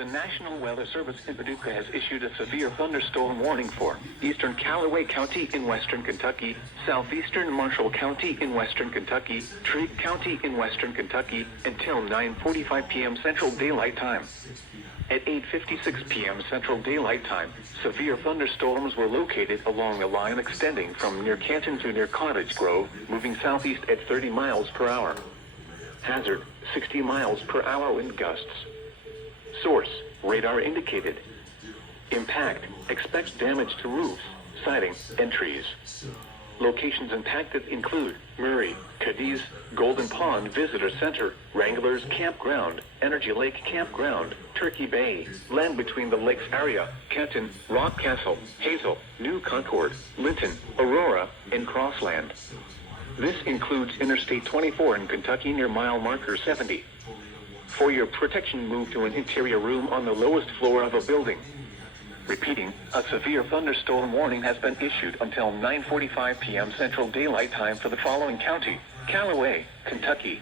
The National Weather Service in Paducah has issued a severe thunderstorm warning for eastern Callaway County in western Kentucky, southeastern Marshall County in western Kentucky, Trigg County in western Kentucky, until 9:45 p.m. Central Daylight Time. At 8:56 p.m. Central Daylight Time, severe thunderstorms were located along a line extending from near Canton to near Cottage Grove, moving southeast at 30 miles per hour. Hazard, 60 miles per hour wind gusts. Source, radar indicated. Impact, expect damage to roofs, siding, and trees. Locations impacted include Murray, Cadiz, Golden Pond Visitor Center, Wranglers Campground, Energy Lake Campground, Turkey Bay, land between the lakes area, Canton, Rock Castle, Hazel, New Concord, Linton, Aurora, and Crossland. This includes Interstate 24 in Kentucky near mile marker 70. For your protection, move to an interior room on the lowest floor of a building. Repeating, a severe thunderstorm warning has been issued until 9:45 p.m. Central Daylight Time for the following county: Callaway, Kentucky,